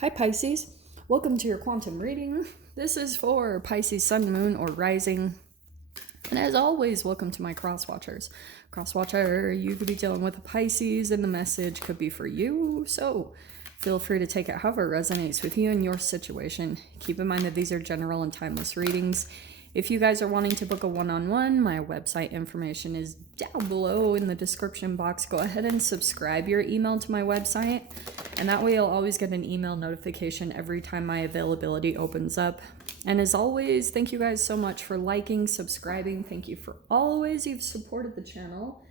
Hi Pisces, welcome to your quantum reading. This is for Pisces Sun, Moon, or Rising. And as always, welcome to my cross watchers. Cross watcher, you could be dealing with a Pisces and the message could be for you. So feel free to take it however resonates with you and your situation. Keep in mind that these are general and timeless readings. If you guys are wanting to book a one-on-one, my website information is down below in the description box. Go ahead and subscribe your email to my website. And that way you'll always get an email notification every time my availability opens up. And as always, thank you guys so much for liking, subscribing. Thank you for all the ways you've supported the channel.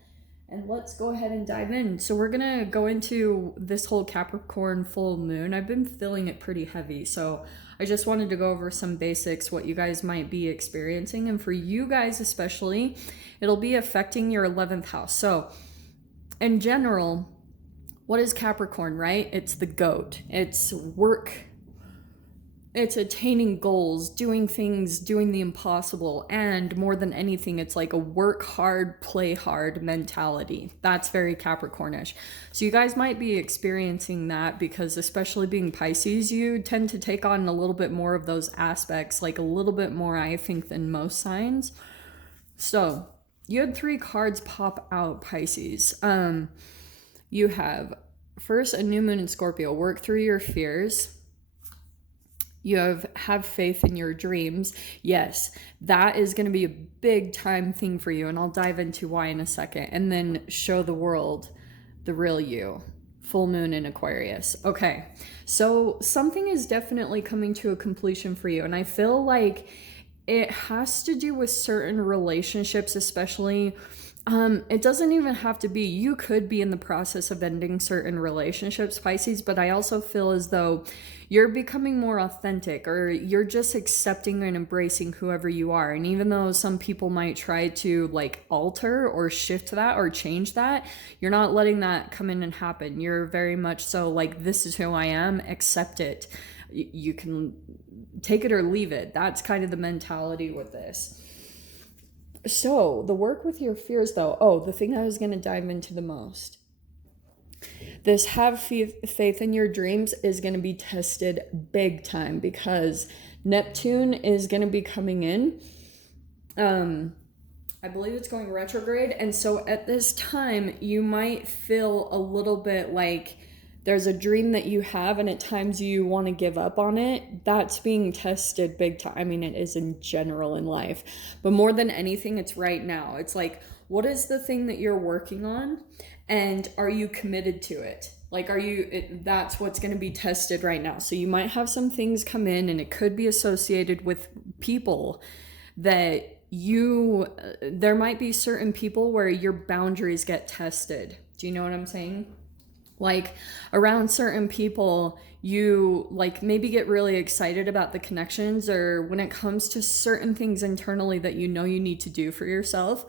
And let's go ahead and dive in. So we're going to go into this whole Capricorn full moon. I've been feeling it pretty heavy. So I just wanted to go over some basics, what you guys might be experiencing. And for you guys especially, it'll be affecting your 11th house. So in general, what is Capricorn, right? It's the goat. It's work. It's attaining goals, doing things, doing the impossible. And more than anything, it's like a work hard, play hard mentality. That's very Capricornish. So you guys might be experiencing that because especially being Pisces, you tend to take on a little bit more of those aspects, like a little bit more, I think, than most signs. So you had 3 cards pop out, Pisces. You have first a new moon in Scorpio, work through your fears. You have faith in your dreams. Yes, that is going to be a big time thing for you. And I'll dive into why in a second. And then show the world the real you. Full moon in Aquarius. Okay, so something is definitely coming to a completion for you. And I feel like it has to do with certain relationships, especially. It doesn't even have to be, you could be in the process of ending certain relationships, Pisces, but I also feel as though you're becoming more authentic, or you're just accepting and embracing whoever you are. And even though some people might try to like alter or shift that or change that, you're not letting that come in and happen. You're very much so like, this is who I am, accept it. You can take it or leave it. That's kind of the mentality with this. So the work with your fears though, the thing I was going to dive into the most, this have faith in your dreams is going to be tested big time because Neptune is going to be coming in. I believe it's going retrograde. And so at this time, you might feel a little bit like there's a dream that you have and at times you want to give up on it. That's being tested big time. I mean, it is in general in life, but more than anything, it's right now. It's like, what is the thing that you're working on and are you committed to it? Like, that's what's going to be tested right now. So you might have some things come in and it could be associated with people that there might be certain people where your boundaries get tested. Do you know what I'm saying? Like around certain people, you like maybe get really excited about the connections, or when it comes to certain things internally that you know you need to do for yourself,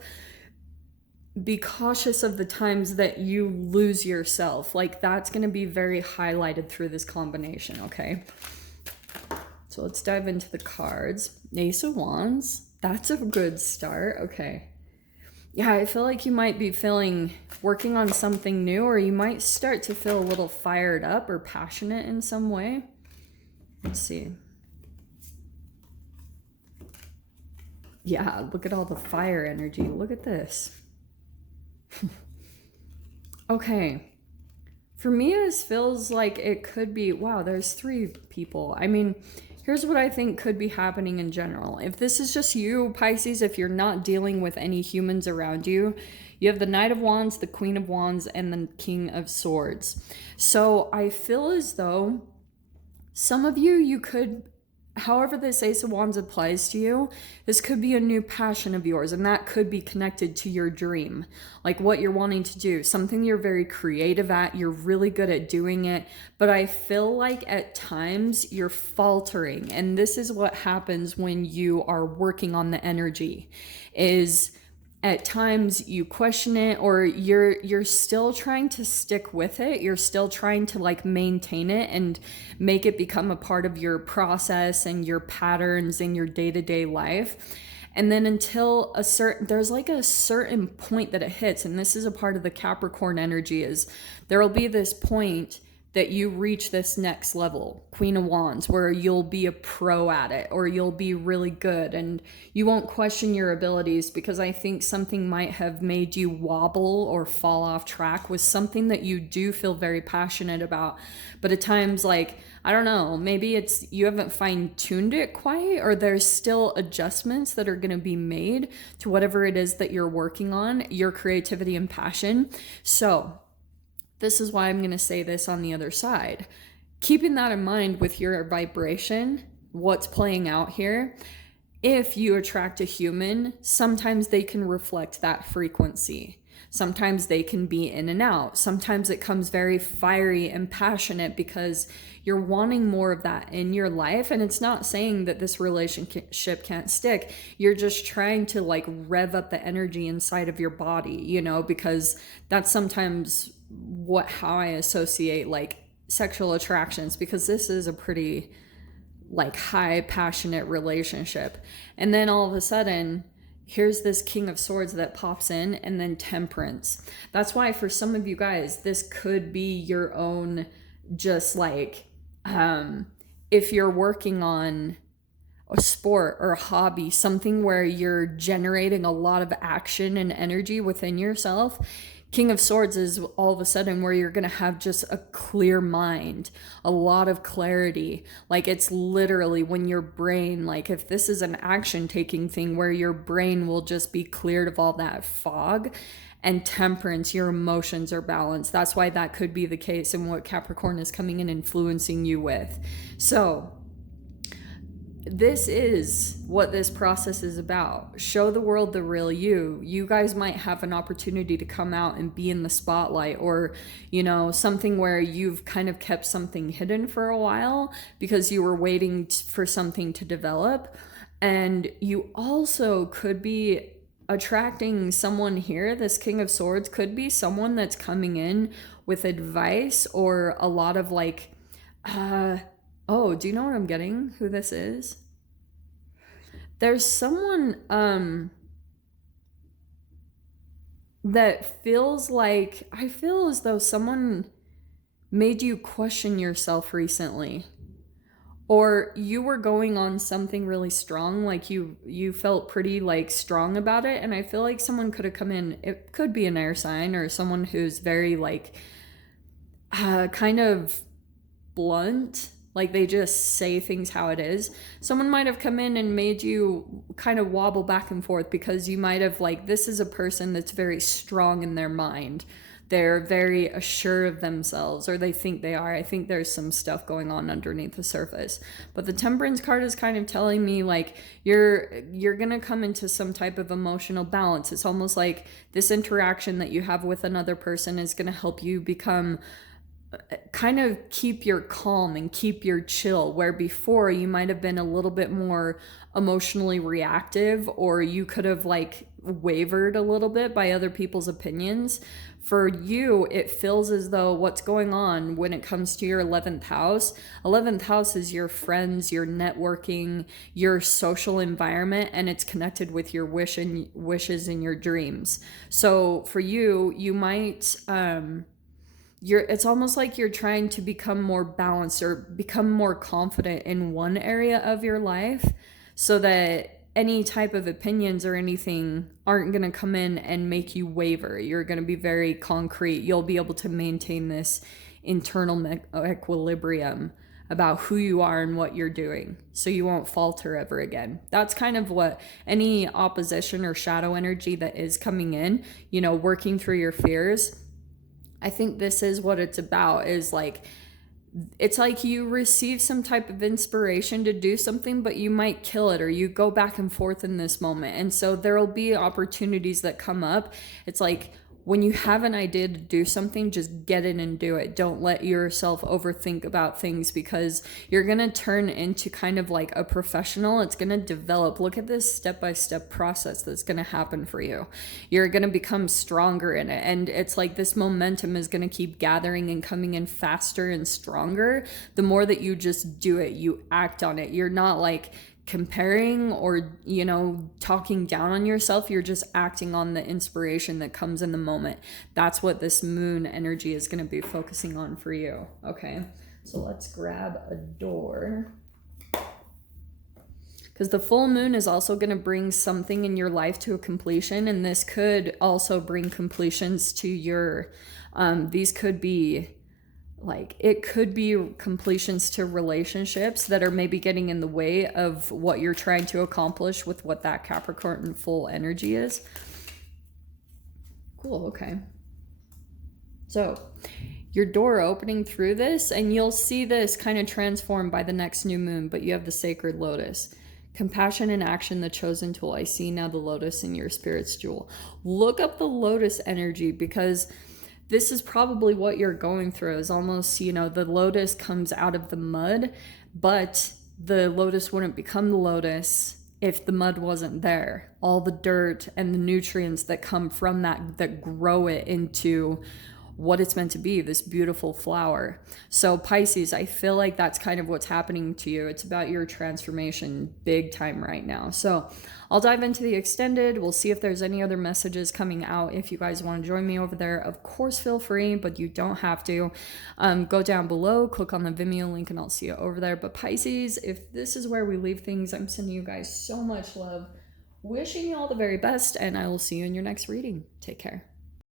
be cautious of the times that you lose yourself. Like that's going to be very highlighted through this combination, okay? So let's dive into the cards. Ace of Wands, that's a good start, okay. Yeah, I feel like you might be working on something new, or you might start to feel a little fired up or passionate in some way. Let's see. Yeah, look at all the fire energy. Look at this. Okay. For me, this feels like it could be, wow, there's 3 people. I mean, here's what I think could be happening in general. If this is just you, Pisces, if you're not dealing with any humans around you, you have the Knight of Wands, the Queen of Wands, and the King of Swords. So I feel as though some of you could, however this Ace of Wands applies to you, this could be a new passion of yours, and that could be connected to your dream, like what you're wanting to do, something you're very creative at, you're really good at doing it, but I feel like at times you're faltering, and this is what happens when you are working on the energy, is at times you question it, or you're still trying to stick with it. You're still trying to like maintain it and make it become a part of your process and your patterns in your day-to-day life. And then until there's like a certain point that it hits, and this is a part of the Capricorn energy, is there will be this point that you reach this next level, Queen of Wands, where you'll be a pro at it, or you'll be really good and you won't question your abilities, because I think something might have made you wobble or fall off track with something that you do feel very passionate about. But at times, like, I don't know, maybe it's you haven't fine-tuned it quite, or there's still adjustments that are going to be made to whatever it is that you're working on, your creativity and passion. So this is why I'm going to say this on the other side. Keeping that in mind with your vibration, what's playing out here, if you attract a human, sometimes they can reflect that frequency. Sometimes they can be in and out. Sometimes it comes very fiery and passionate because you're wanting more of that in your life. And it's not saying that this relationship can't stick. You're just trying to like rev up the energy inside of your body, you know, because that's sometimes how I associate like sexual attractions, because this is a pretty like high passionate relationship. And then all of a sudden, here's this King of Swords that pops in, and then Temperance. That's why for some of you guys, this could be your own, just like, if you're working on a sport or a hobby, something where you're generating a lot of action and energy within yourself, King of Swords is all of a sudden where you're going to have just a clear mind, a lot of clarity. Like it's literally when your brain, like if this is an action taking thing where your brain will just be cleared of all that fog. And Temperance, your emotions are balanced. That's why that could be the case and what Capricorn is coming in influencing you with. So this is what this process is about. Show the world the real you. You guys might have an opportunity to come out and be in the spotlight, or, you know, something where you've kind of kept something hidden for a while because you were waiting for something to develop. And you also could be attracting someone here. This King of Swords could be someone that's coming in with advice or a lot of like, oh, do you know what I'm getting? Who this is? There's someone that feels like, I feel as though someone made you question yourself recently. Or you were going on something really strong, like you felt pretty like strong about it. And I feel like someone could have come in, it could be an air sign or someone who's very like kind of blunt. Like they just say things how it is. Someone might have come in and made you kind of wobble back and forth because you might have like, this is a person that's very strong in their mind. They're very assured of themselves, or they think they are. I think there's some stuff going on underneath the surface. But the Temperance card is kind of telling me like you're going to come into some type of emotional balance. It's almost like this interaction that you have with another person is going to help you become kind of keep your calm and keep your chill, where before you might have been a little bit more emotionally reactive, or you could have like wavered a little bit by other people's opinions. For you, it feels as though what's going on when it comes to your 11th house is your friends, your networking, your social environment, and it's connected with your wishes and your dreams. So for you, you might it's almost like you're trying to become more balanced or become more confident in one area of your life, so that any type of opinions or anything aren't going to come in and make you waver. You're going to be very concrete. You'll be able to maintain this internal equilibrium about who you are and what you're doing, so you won't falter ever again. That's kind of what any opposition or shadow energy that is coming in, you know, working through your fears. I think this is what it's about, is like, it's like you receive some type of inspiration to do something, but you might kill it, or you go back and forth in this moment. And so there will be opportunities that come up. It's like when you have an idea to do something, just get in and do it. Don't let yourself overthink about things, because you're going to turn into kind of like a professional. It's going to develop. Look at this step-by-step process that's going to happen for you. You're going to become stronger in it. And it's like this momentum is going to keep gathering and coming in faster and stronger. The more that you just do it, you act on it. You're not like comparing or, you know, talking down on yourself. You're just acting on the inspiration that comes in the moment. That's what this moon energy is going to be focusing on for you. Okay, so let's grab a door. Because the full moon is also going to bring something in your life to a completion. And this could also bring completions to your, these could be like, it could be completions to relationships that are maybe getting in the way of what you're trying to accomplish with what that Capricorn full energy is. Cool, okay. So your door opening through this, and you'll see this kind of transform by the next new moon, but you have the sacred lotus. Compassion in action, the chosen tool. I see now the lotus in your spirit's jewel. Look up the lotus energy, because this is probably what you're going through. Is almost, you know, the lotus comes out of the mud, but the lotus wouldn't become the lotus if the mud wasn't there. All the dirt and the nutrients that come from that grow it into what it's meant to be, this beautiful flower. So Pisces, I feel like that's kind of what's happening to you. It's about your transformation big time right now. So I'll dive into the extended. We'll see if there's any other messages coming out. If you guys want to join me over there, of course, feel free, but you don't have to. Go down below, click on the Vimeo link, and I'll see you over there. But Pisces, if this is where we leave things, I'm sending you guys so much love, wishing you all the very best, and I will see you in your next reading. Take care.